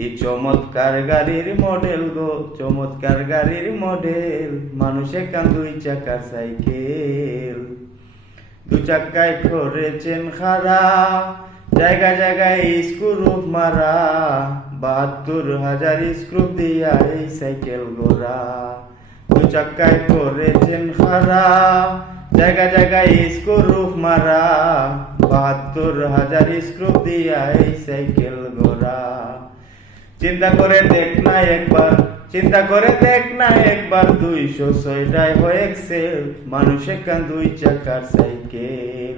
কি চমৎকার গাড়ির মডেল গো, চমৎকার গাড়ির মডেল মানুষে কান দুই চাকার সাইকেল। দু চাকায় করেছেন খারা জায়গা জায়গায় স্ক্রু মারা। বাহাত্তর হাজার স্ক্রুপ দিয়া এই সাইকেল গোরা দু চাকায় করেছেন খারা জায়গা জায়গায় স্ক্রু মারা। বাহাত্তর হাজার স্ক্রুপ দিয়া এই সাইকেল গোরা চিন্তা করে দেখ না একবার, চিন্তা করে দেখ না একবার, দুইশো ছয়টায় হয়েছে মানুষে কান দুই চাকার সাইকেল।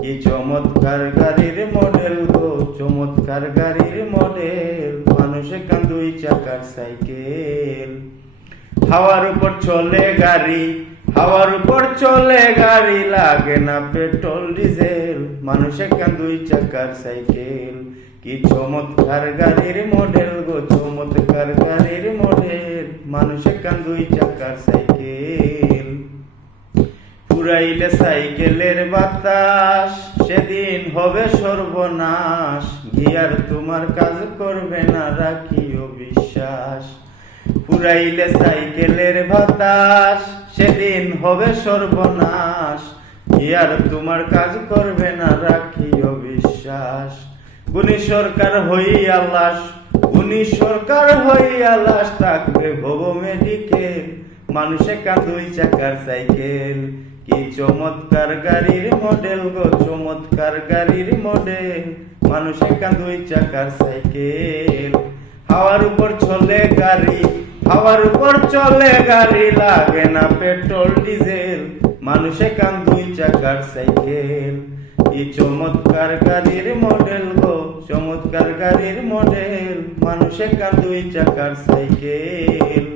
কি চমৎকার গাড়ির মডেল গো, চমৎকার গাড়ির মডেল, মানুষে কান দুই চাকার সাইকেল। হাওয়ার উপর চলে গাড়ি, হাওয়ার উপর চলে গাড়ি, লাগে না পেট্রোল, ডিজেল। মানুষে কান দুই চাকার সাইকেল, কি চমৎকার গাড়ির মডেল গো, চমৎকার গাড়ির মডেল মানুষে কান দুই চাকার সাইকেল। পুরাইলে সাইকেলের বাতাস, সেদিন হবে সর্বনাশ। গিয়ার তোমার কাজ করবে না, রাখিও বিশ্বাস। পুরাইলে সাইকেলের বাতাস, সেদিন হবে সর্বনাশ। গিয়ার তোমার কাজ করবে না? রাখিও বিশ্বাস। গুণী সরকার হইয়া লাশ, গুণী সরকার হইয়া লাশ থাকবে ভব মেডিকেল। মানুষে কাঁদুই চাকার সাইকেল। কি চমৎকার গাড়ির মডেল গো, চমৎকার গাড়ির মডেল। মানুষে কাঁদুই চাকার সাইকেল। হাওয়ার উপর চলে গাড়ি, হাওয়ার উপর চলে গাড়ি, লাগে না পেট্রোল, ডিজেল। মানুষে কান দুই চাকার সাইকেল। কি চমৎকার গাড়ির মডেল গো, চমৎকার গাড়ির মডেল, মানুষে কান দুই চাকার সাইকেল।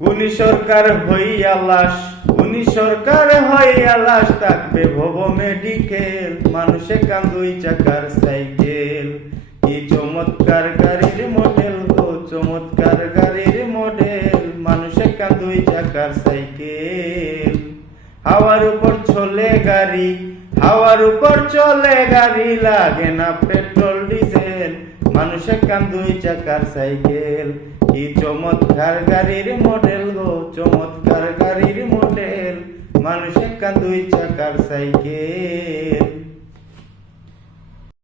গুণী সরকার হইয়া লাশ, গুণী সরকার হইয়া লাশ থাকবে ভব মেডিকেল, মানুষে কান দুই চাকার সাইকেল। কি চমৎকার গাড়ির মডেল কান দুই চাকার সাইকেল। হাওয়ার উপর চলে গাড়ি, হাওয়ার উপর চলে গাড়ি, লাগে না পেট্রোল, ডিজেল। মানুষে কান দুই চাকার সাইকেল। কি চমৎকার গাড়ির মডেল গো, চমৎকার গাড়ির মডেল। মানুষে কান দুই চাকার সাইকেল।